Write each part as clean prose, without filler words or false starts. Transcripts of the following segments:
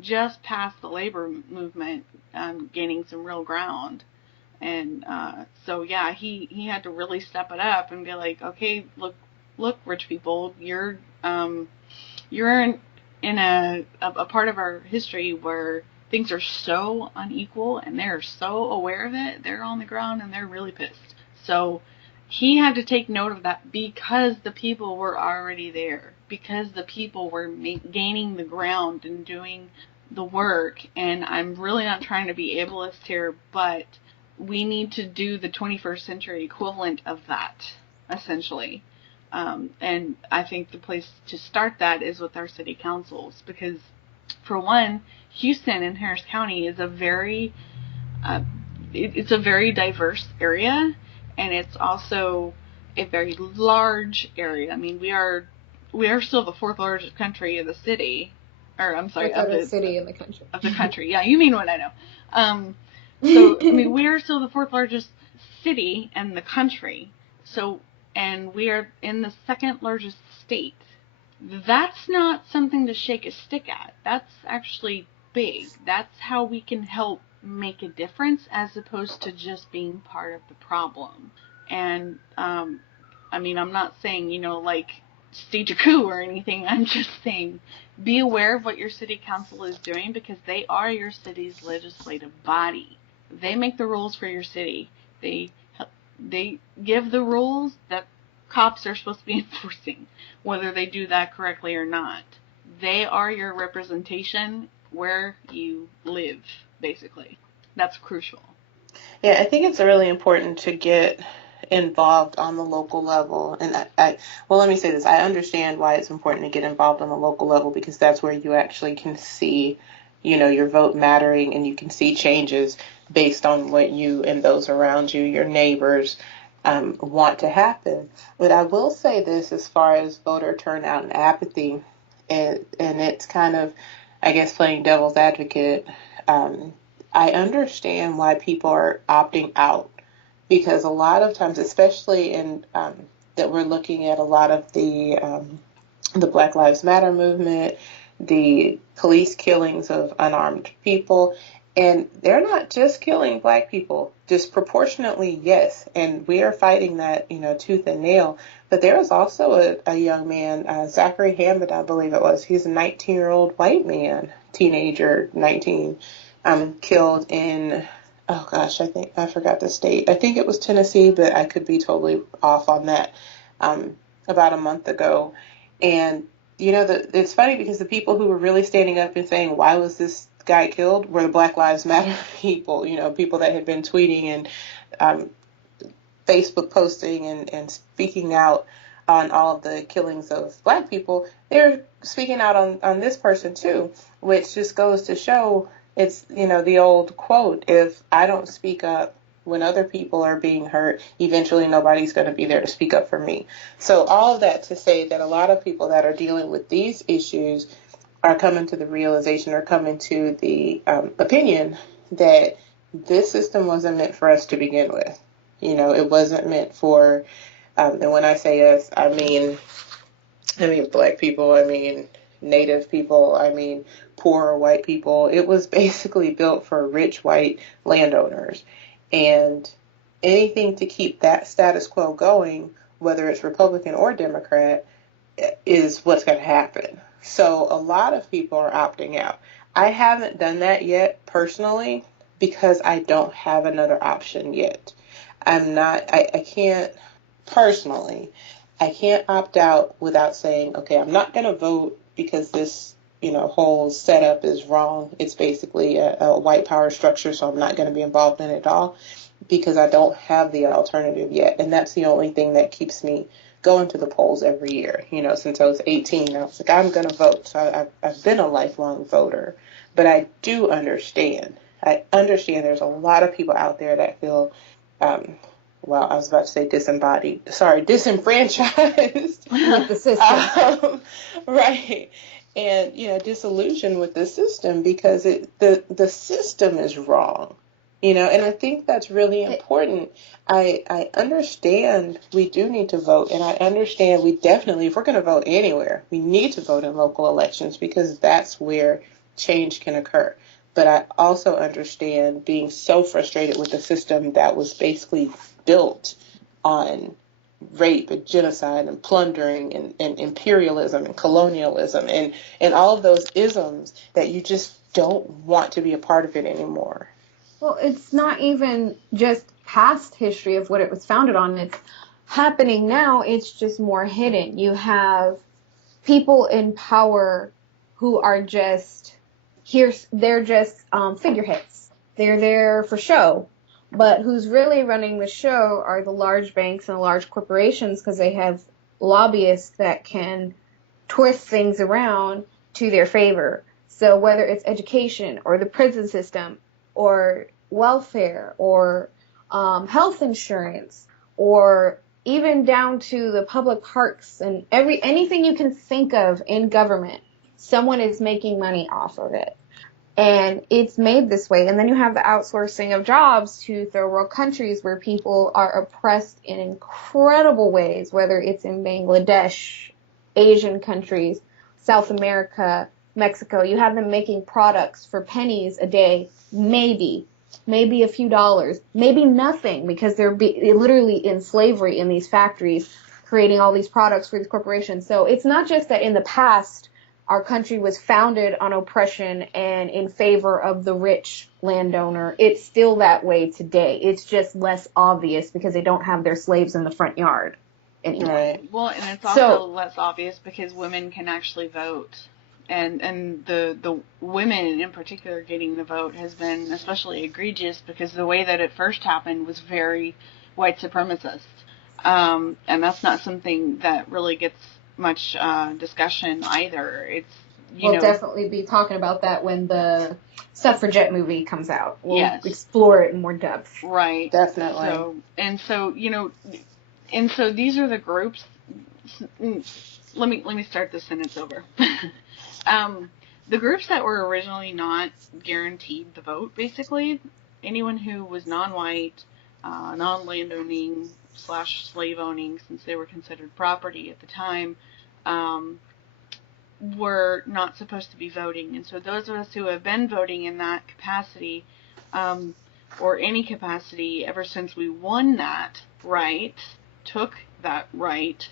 just past the labor movement, gaining some real ground. And so yeah, he had to really step it up and be like, okay, look, rich people, you're in a part of our history where things are so unequal, and they're so aware of it. They're on the ground and they're really pissed. So he had to take note of that because the people were already there, because the people were gaining the ground and doing the work. And I'm really not trying to be ableist here, but we need to do the 21st century equivalent of that, essentially. And I think the place to start that is with our city councils, because for one, Houston and Harris County is a very diverse area, and it's also a very large area. I mean, we are still the fourth largest country of the city, or I'm sorry, of the city in the country. Of the country, yeah, you mean what I know. So I mean, we are still the fourth largest city in the country. So, and we are in the second largest state. That's not something to shake a stick at. That's actually big. That's how we can help make a difference, as opposed to just being part of the problem. And, I mean, I'm not saying, like, stage a coup or anything. I'm just saying, be aware of what your city council is doing, because they are your city's legislative body. They make the rules for your city. They give the rules that cops are supposed to be enforcing, whether they do that correctly or not. They are your representation where you live, basically. That's crucial. Yeah, I think it's really important to get involved on the local level. And well, let me say this. I understand why it's important to get involved on the local level, because that's where you actually can see, your vote mattering, and you can see changes based on what you and those around you, your neighbors, want to happen. But I will say this as far as voter turnout and apathy, and it's kind of, I guess, playing devil's advocate. I understand why people are opting out, because a lot of times, especially in that we're looking at a lot of the Black Lives Matter movement, the police killings of unarmed people, and they're not just killing Black people, disproportionately, yes, and we are fighting that, tooth and nail. But there was also a young man, Zachary Hammond, I believe it was. He's a 19-year-old white man, teenager, 19, killed in, oh gosh, I forgot the state. I think it was Tennessee, but I could be totally off on that, about a month ago. And, it's funny, because the people who were really standing up and saying, why was this guy killed, were the Black Lives Matter people, people that had been tweeting and Facebook posting and speaking out on all of the killings of Black people. They're speaking out on this person too, which just goes to show it's, the old quote, if I don't speak up when other people are being hurt, eventually nobody's going to be there to speak up for me. So all of that to say that a lot of people that are dealing with these issues are coming to the realization, or coming to the opinion that this system wasn't meant for us to begin with. It wasn't meant for, and when I say us, I mean Black people, I mean Native people, I mean poor white people. It was basically built for rich white landowners. And anything to keep that status quo going, whether it's Republican or Democrat, is what's going to happen. So a lot of people are opting out. I haven't done that yet personally, because I don't have another option yet. I can't personally, I can't opt out without saying, okay, I'm not going to vote because this, whole setup is wrong. It's basically a white power structure, so I'm not going to be involved in it at all, because I don't have the alternative yet. And that's the only thing that keeps me going to the polls every year. Since I was 18, I was like, I'm going to vote. So I've been a lifelong voter. But I do understand. I understand there's a lot of people out there that feel, well, I was about to say disenfranchised. With the system. Right. And, disillusioned with the system, because the system is wrong. And I think that's really important. I understand we do need to vote, and I understand we definitely, if we're going to vote anywhere, we need to vote in local elections, because that's where change can occur. But I also understand being so frustrated with a system that was basically built on rape and genocide and plundering and imperialism and colonialism and all of those isms that you just don't want to be a part of it anymore. Well, it's not even just past history of what it was founded on. It's happening now. It's just more hidden. You have people in power who are just here. They're just figureheads. They're there for show. But who's really running the show are the large banks and the large corporations, because they have lobbyists that can twist things around to their favor. So whether it's education or the prison system or welfare or health insurance or even down to the public parks and anything you can think of in government, someone is making money off of it. And it's made this way. And then you have the outsourcing of jobs to third world countries where people are oppressed in incredible ways, whether it's in Bangladesh, Asian countries, South America, Mexico. You have them making products for pennies a day, maybe a few dollars, maybe nothing, because they're literally in slavery in these factories, creating all these products for these corporations. So it's not just that in the past our country was founded on oppression and in favor of the rich landowner. It's still that way today. It's just less obvious because they don't have their slaves in the front yard anymore. Right. Well, and it's also less obvious because women can actually vote. And the women in particular getting the vote has been especially egregious because the way that it first happened was very white supremacist. And that's not something that really gets much discussion either. We'll definitely be talking about that when the suffragette movie comes out. We'll explore it in more depth. Right. Definitely. So these are the groups. Let me start this sentence over. The groups that were originally not guaranteed the vote, basically, anyone who was non-white, non-landowning / slave owning, since they were considered property at the time, were not supposed to be voting. And so those of us who have been voting in that capacity, or any capacity ever since we won that right, took that right,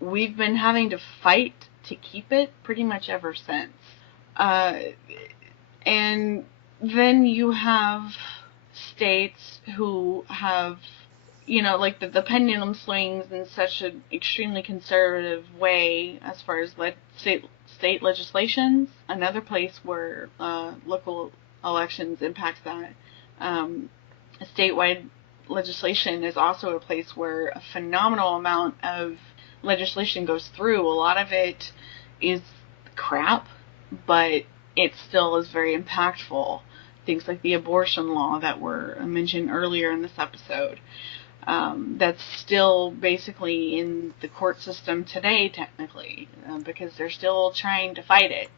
we've been having to fight to keep it pretty much ever since. And then you have states who have, like the pendulum swings in such an extremely conservative way as far as state legislations. Another place where local elections impact that. Statewide legislation is also a place where a phenomenal amount of legislation goes through. A lot of it is crap, but it still is very impactful. Things like the abortion law that were mentioned earlier in this episode. That's still basically in the court system today, technically, because they're still trying to fight it.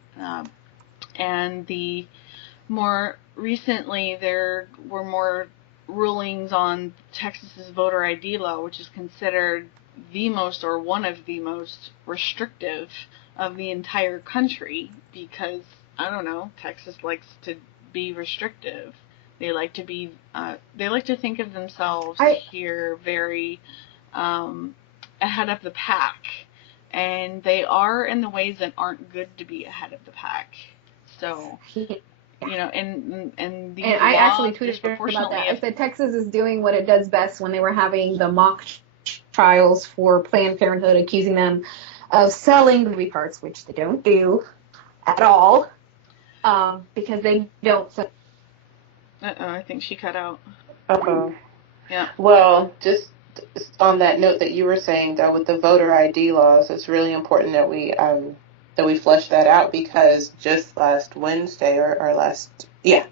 And more recently, there were more rulings on Texas's voter ID law, which is considered the most, or one of the most restrictive of the entire country, because, I don't know, Texas likes to be restrictive. They like to be, they like to think of themselves here very ahead of the pack. And they are in the ways that aren't good to be ahead of the pack. So, and these I actually tweeted about that. I said Texas is doing what it does best when they were having the mock trials for Planned Parenthood, accusing them of selling movie parts, which they don't do at all, because they don't. I think she cut out. Uh-oh. Yeah. Well, just on that note that you were saying, though, with the voter ID laws, it's really important that we flesh that out, because just last Wednesday,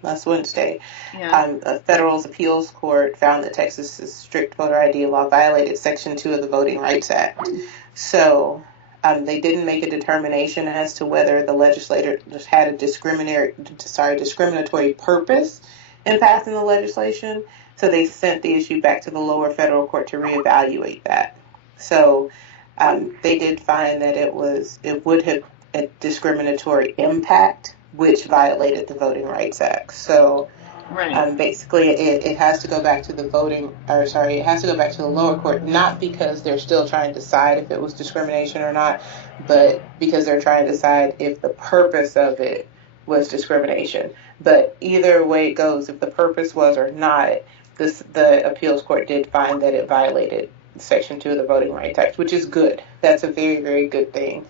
last Wednesday, a federal appeals court found that Texas's strict voter ID law violated Section 2 of the Voting Rights Act. So they didn't make a determination as to whether the legislator just had a discriminatory purpose in passing the legislation. So they sent the issue back to the lower federal court to reevaluate that. So they did find that it would have a discriminatory impact, which violated the Voting Rights Act. So Right. basically it has to go back to it has to go back to the lower court, not because they're still trying to decide if it was discrimination or not, but because they're trying to decide if the purpose of it was discrimination. But either way it goes, if the purpose was or not, the appeals court did find that it violated Section 2 of the Voting Rights Act, which is good. That's a very, very good thing.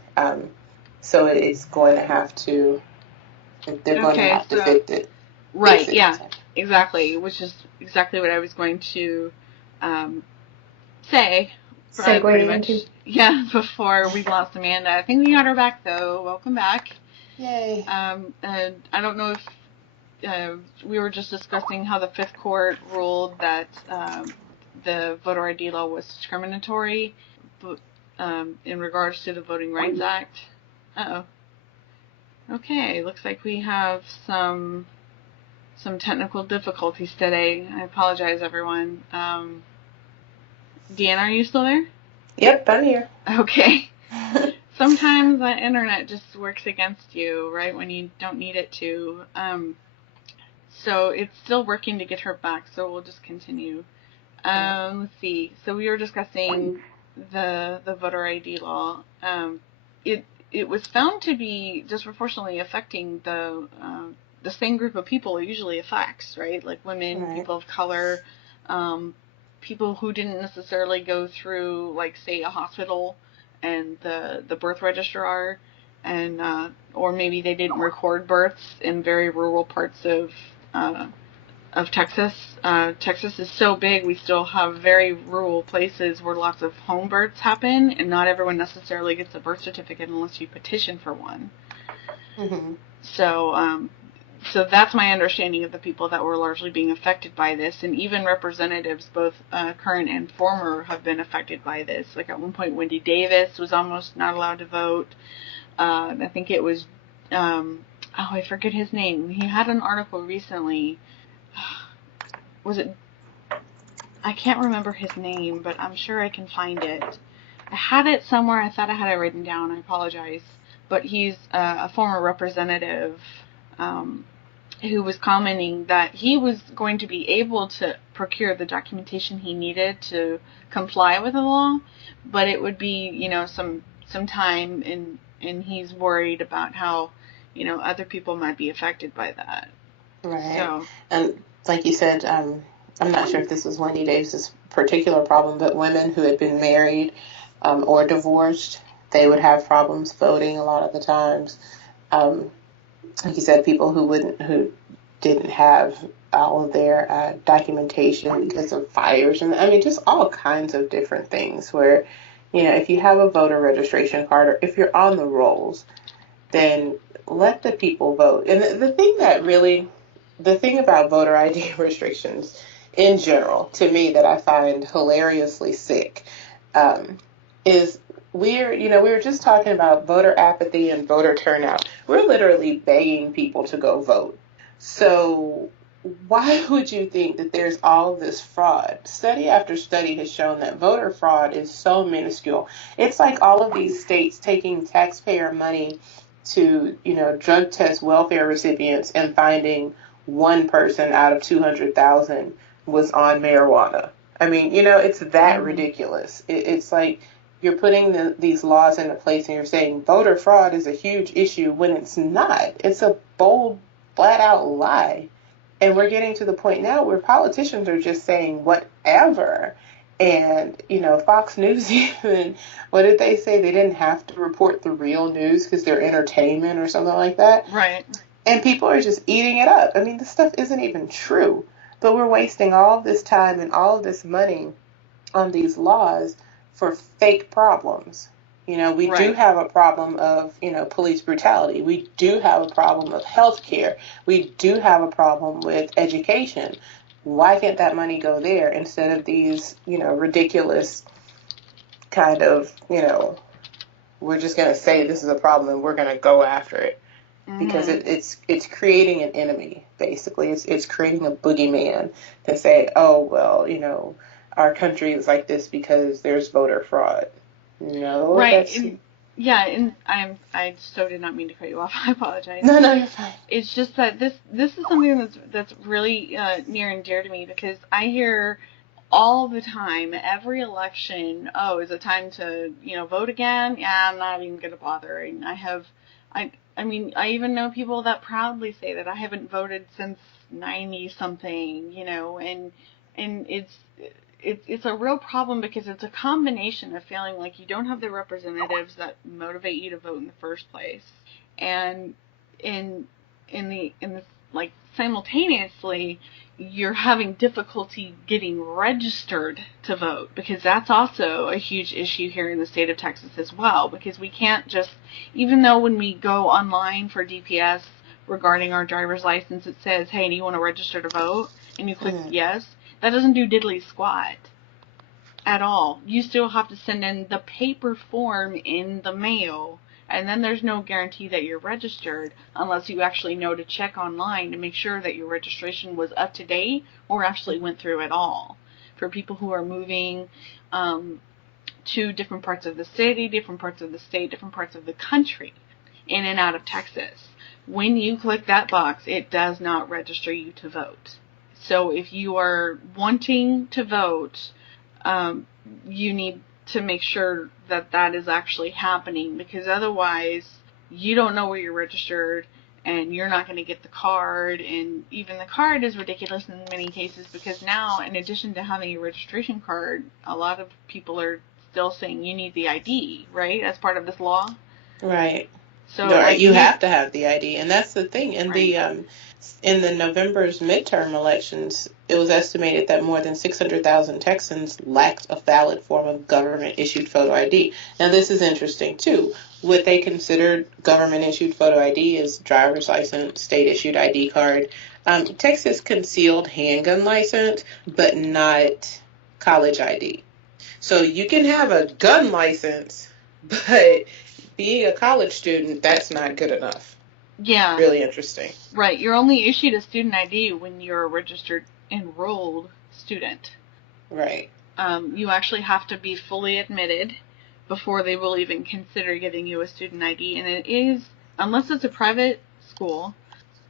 So it's going to have to, they're going to have to fix it. Right, yeah, exactly, which is exactly what I was going to say. Pretty much. Yeah, before we lost Amanda. I think we got her back, though. Welcome back. Yay. And I don't know if we were just discussing how the Fifth Court ruled that the voter ID law was discriminatory in regards to the Voting Rights Act. Uh-oh. Okay, looks like we have some technical difficulties today. I apologize, everyone. Deanna, are you still there? Yep, I'm here. Okay. Sometimes the internet just works against you, right, when you don't need it to. So it's still working to get her back, so we'll just continue. Let's see. So we were discussing the voter ID law. It was found to be disproportionately affecting the same group of people it usually affects, right? Like women, right, people of color, people who didn't necessarily go through, like, say, a hospital and the birth registrar, and or maybe they didn't record births in very rural parts of Texas. Texas is so big, we still have very rural places where lots of home births happen, and not everyone necessarily gets a birth certificate unless you petition for one. Mm-hmm. So that's my understanding of the people that were largely being affected by this, and even representatives, both current and former, have been affected by this. Like at one point, Wendy Davis was almost not allowed to vote. I think it was, I forget his name. He had an article recently. Was it? I can't remember his name, but I'm sure I can find it. I had it somewhere. I thought I had it written down. I apologize. But he's a former representative who was commenting that he was going to be able to procure the documentation he needed to comply with the law, but it would be, some time, and he's worried about how, other people might be affected by that. Right. So, and like you said, I'm not sure if this was Wendy Davis's particular problem, but women who had been married or divorced, they would have problems voting a lot of the times. Like you said, people who didn't have all of their documentation because of fires, and just all kinds of different things where, if you have a voter registration card or if you're on the rolls, then let the people vote. And the thing about voter ID restrictions in general, to me, that I find hilariously sick, is we were just talking about voter apathy and voter turnout. We're literally begging people to go vote. So why would you think that there's all this fraud? Study after study has shown that voter fraud is so minuscule. It's like all of these states taking taxpayer money to, drug test welfare recipients and finding one person out of 200,000 was on marijuana. It's that ridiculous. It's like you're putting these laws into place and you're saying voter fraud is a huge issue when it's not. It's a bold, flat-out lie. And we're getting to the point now where politicians are just saying whatever. And, Fox News even, what did they say? They didn't have to report the real news because they're entertainment or something like that. Right. And people are just eating it up. This stuff isn't even true. But we're wasting all of this time and all of this money on these laws for fake problems. We right. do have a problem of, police brutality. We do have a problem of health care. We do have a problem with education. Why can't that money go there instead of these, ridiculous kind of, we're just going to say this is a problem and we're going to go after it. Mm-hmm. Because it's creating an enemy, basically. It's creating a boogeyman to say, oh, well, our country is like this because there's voter fraud. No, right. Yeah, and I so did not mean to cut you off. I apologize. No, you're fine. It's just that this is something that's really near and dear to me, because I hear all the time, every election, oh, is it time to, vote again? Yeah, I'm not even going to bother. And I mean, I even know people that proudly say that I haven't voted since 90 something, and it's a real problem, because it's a combination of feeling like you don't have the representatives that motivate you to vote in the first place, and in this, like, simultaneously, you're having difficulty getting registered to vote, because that's also a huge issue here in the state of Texas as well, because we can't just, even though when we go online for DPS regarding our driver's license, it says, hey, do you want to register to vote? And you click yes. That doesn't do diddly squat at all. You still have to send in the paper form in the mail, and then there's no guarantee that you're registered unless you actually know to check online to make sure that your registration was up to date or actually went through at all. For people who are moving to different parts of the city, different parts of the state, different parts of the country, in and out of Texas, when you click that box, it does not register you to vote. So if you are wanting to vote, you need to make sure that that is actually happening, because otherwise you don't know where you're registered, and you're not going to get the card. And even the card is ridiculous in many cases, because now, in addition to having a registration card, a lot of people are still saying you need the ID, right, as part of this law. Right. So right. You have to have the ID, and that's the thing. In the November's midterm elections, it was estimated that more than 600,000 Texans lacked a valid form of government-issued photo ID. Now, this is interesting, too. What they considered government-issued photo ID is driver's license, state-issued ID card. Texas concealed handgun license, but not college ID. So you can have a gun license, but being a college student, that's not good enough. Yeah. Really interesting. Right. You're only issued a student ID when you're a registered enrolled student. Right. You actually have to be fully admitted before they will even consider giving you a student ID. And it is, unless it's a private school,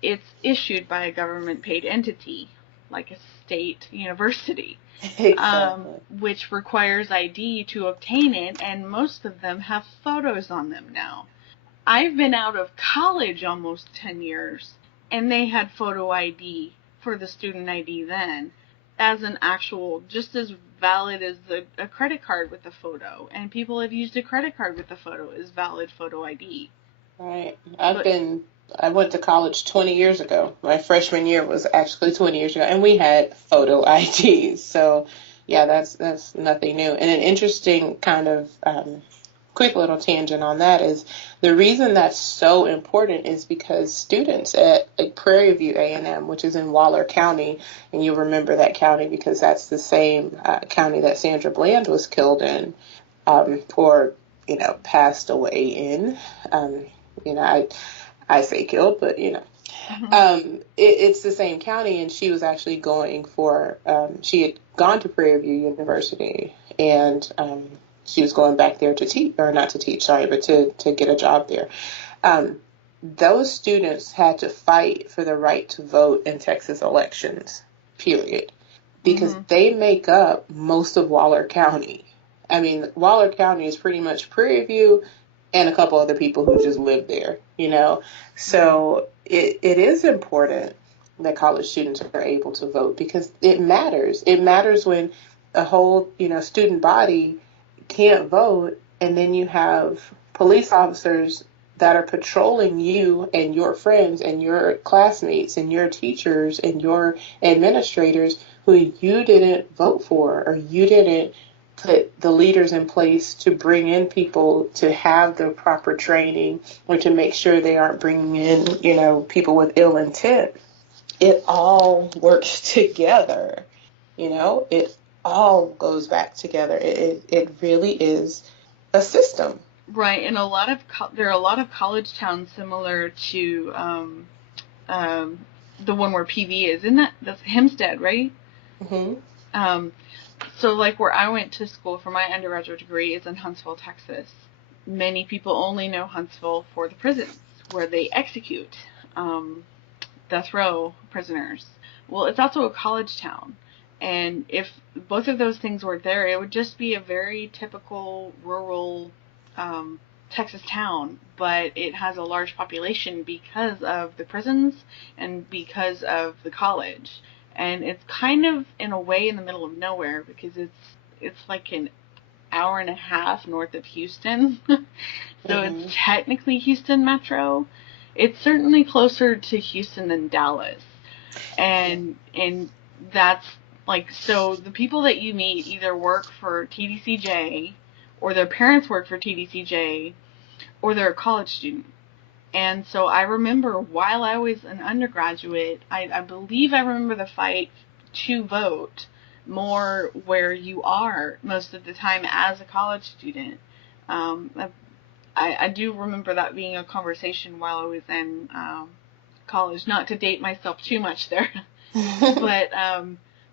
it's issued by a government-paid entity, like a state university. Exactly. Which requires ID to obtain it, and most of them have photos on them now. I've been out of college almost 10 years, and they had photo ID for the student ID then, as an actual, just as valid as a credit card with a photo, and people have used a credit card with a photo as valid photo ID. Right. I went to college 20 years ago. My freshman year was actually 20 years ago, and we had photo IDs. So, yeah, that's nothing new. And an interesting kind of quick little tangent on that is the reason that's so important is because students at Prairie View A&M, which is in Waller County, and you'll remember that county because that's the same county that Sandra Bland was killed in, or passed away in. I say killed, but it's the same county, and she was actually going for, she had gone to Prairie View University, and she was going back there to teach, or not to teach, sorry, but to get a job there. Those students had to fight for the right to vote in Texas elections, period, because they make up most of Waller County. I mean, Waller County is pretty much Prairie View and a couple other people who just live there, So it is important that college students are able to vote, because it matters. It matters when a whole, student body can't vote, and then you have police officers that are patrolling you and your friends and your classmates and your teachers and your administrators who you didn't vote for, or you didn't put the leaders in place to bring in people to have the proper training, or to make sure they aren't bringing in, people with ill intent. It all works together, it all goes back together. It really is a system. Right, and there are a lot of college towns similar to the one where PV is. That's Hempstead, right? Mm-hmm. So, like, where I went to school for my undergraduate degree is in Huntsville, Texas. many people only know Huntsville for the prisons where they execute death row prisoners. Well, it's also a college town. And if both of those things were there, it would just be a very typical rural Texas town. But it has a large population because of the prisons and because of the college. And it's kind of, in a way, in the middle of nowhere because it's like an hour and a half north of Houston. So it's technically Houston Metro. It's certainly closer to Houston than Dallas. And that's like, so the people that you meet either work for TDCJ or their parents work for TDCJ or they're a college student. And so I remember while I was an undergraduate, I believe I remember the fight to vote more where you are most of the time as a college student. I do remember that being a conversation while I was in college, not to date myself too much there,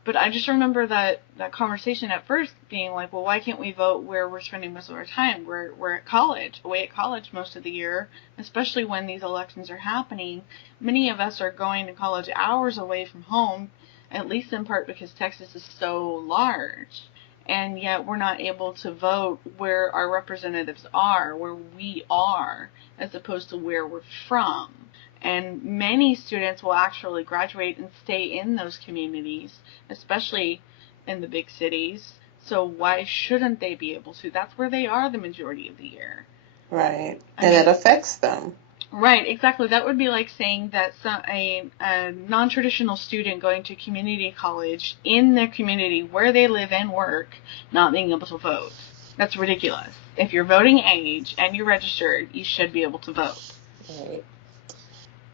but I just remember that conversation at first being like, well, why can't we vote where we're spending most of our time? We're at college, away at college most of the year, especially when these elections are happening. Many of us are going to college hours away from home, at least in part because Texas is so large. And yet we're not able to vote where our representatives are, where we are, as opposed to where we're from. And many students will actually graduate and stay in those communities, especially in the big cities. So why shouldn't they be able to? That's where they are the majority of the year. Right. And it affects them. Right, exactly. That would be like saying that a non-traditional student going to community college in their community where they live and work not being able to vote. That's ridiculous. If you're voting age and you're registered, you should be able to vote. Right.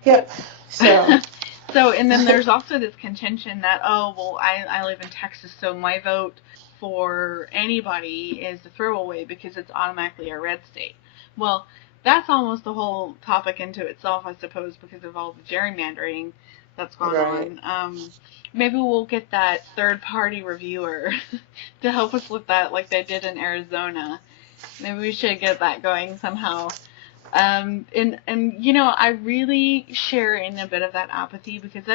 Yep. So, and then there's also this contention that, oh, well, I live in Texas, so my vote for anybody is a throwaway because it's automatically a red state. Well, that's almost the whole topic into itself, I suppose, because of all the gerrymandering that's gone on. Maybe we'll get that third-party reviewer to help us with that like they did in Arizona. Maybe we should get that going somehow. And you know, I really share in a bit of that apathy because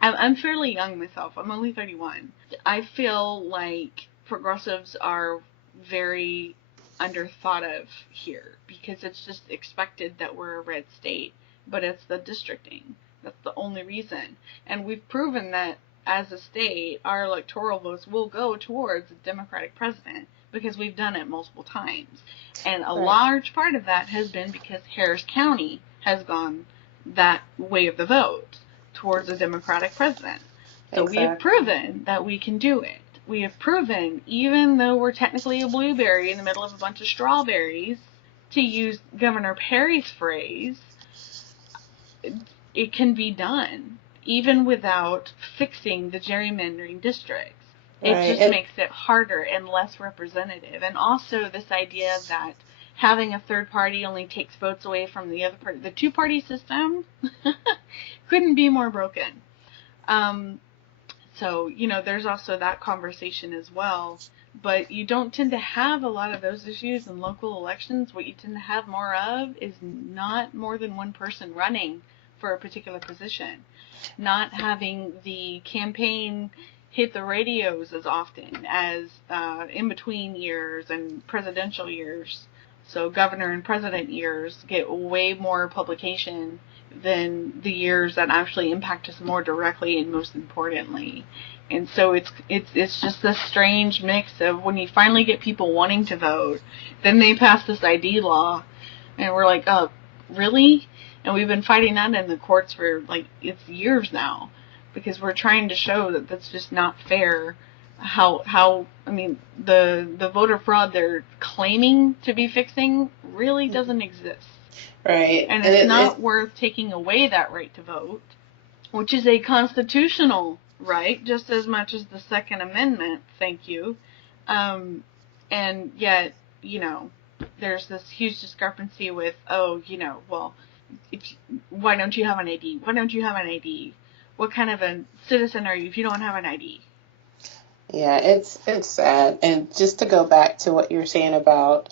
I'm fairly young myself. I'm only 31. I feel like progressives are very underthought of here because it's just expected that we're a red state, but it's the districting. That's the only reason. And we've proven that as a state, our electoral votes will go towards a Democratic president because we've done it multiple times. And a large part of that has been because Harris County has gone that way of the vote towards a Democratic president. So we have proven that we can do it. We have proven, even though we're technically a blueberry in the middle of a bunch of strawberries, to use Governor Perry's phrase, it can be done, even without fixing the gerrymandering districts. It just makes it harder and less representative. And also this idea that having a third party only takes votes away from the other party. The two-party system couldn't be more broken. So, you know, there's also that conversation as well. But you don't tend to have a lot of those issues in local elections. What you tend to have more of is not more than one person running for a particular position. Not having the campaign hit the radios as often as in between years and presidential years. So governor and president years get way more publication than the years that actually impact us more directly and most importantly. And so it's just this strange mix of when you finally get people wanting to vote, then they pass this ID law, and we're like, oh, really? And we've been fighting that in the courts for like it's years now, because we're trying to show that that's just not fair. How I mean the voter fraud they're claiming to be fixing really doesn't exist. Right. And it's not worth taking away that right to vote, which is a constitutional right, just as much as the Second Amendment, thank you. And yet, you know, there's this huge discrepancy with, oh, you know, well, why don't you have an ID? Why don't you have an ID? What kind of a citizen are you if you don't have an ID? Yeah, it's sad. And just to go back to what you're saying about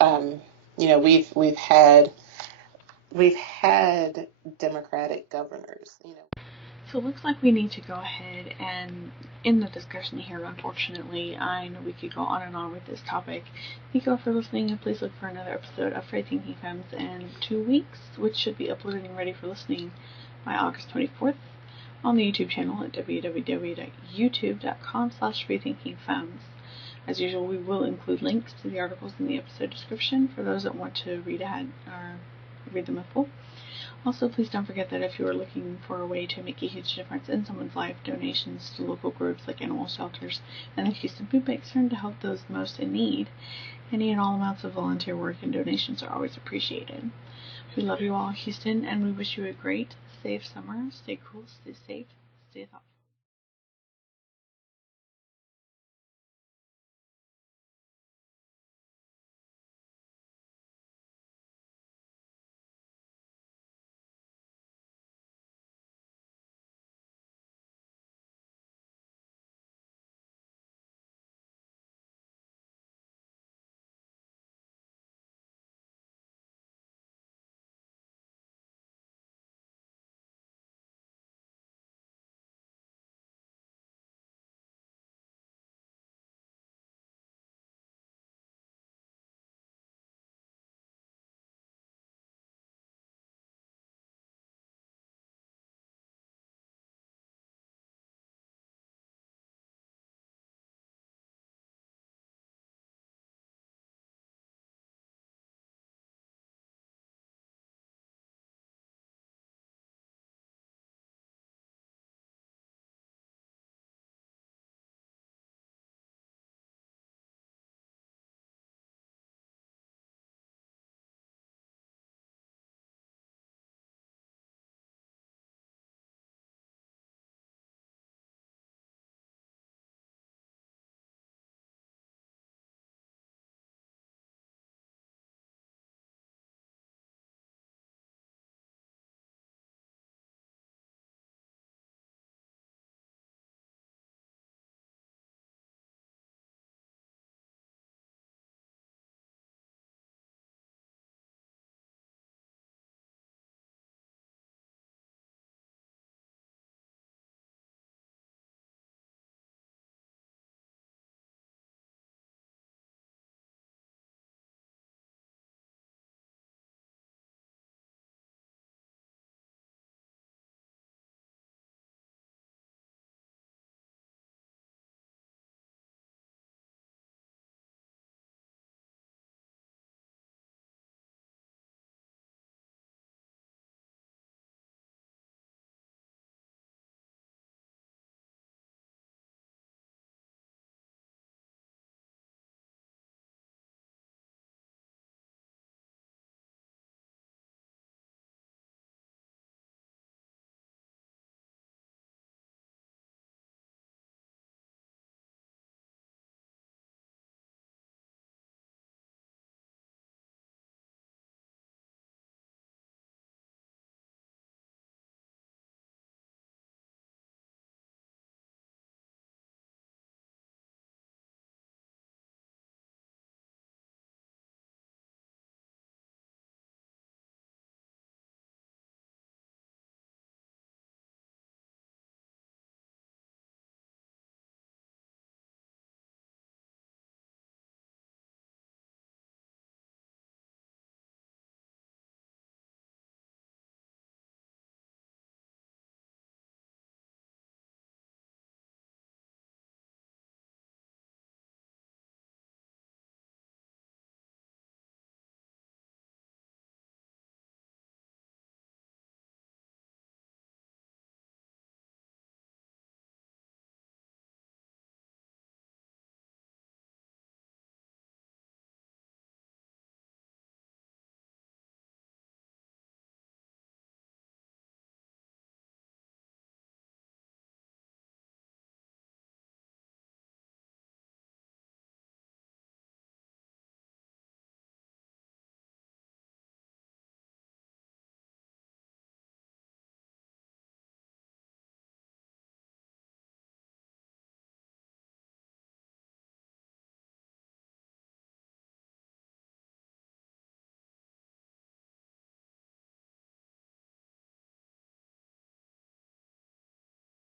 we've had Democratic governors. So it looks like we need to go ahead and end the discussion here, unfortunately. I know we could go on and on with this topic. Thank you all for listening, and please look for another episode of Freethinking Femmes in 2 weeks, which should be uploaded and ready for listening by August 24th on the YouTube channel at www.youtube.com/freethinkingfemmes. As usual, we will include links to the articles in the episode description for those that want to read ahead or read them in full. Also, please don't forget that if you are looking for a way to make a huge difference in someone's life, donations to local groups like animal shelters and the Houston Food Bank serve to help those most in need. Any and all amounts of volunteer work and donations are always appreciated. We love you all, Houston, and we wish you a great, safe summer. Stay cool, stay safe, stay thoughtful.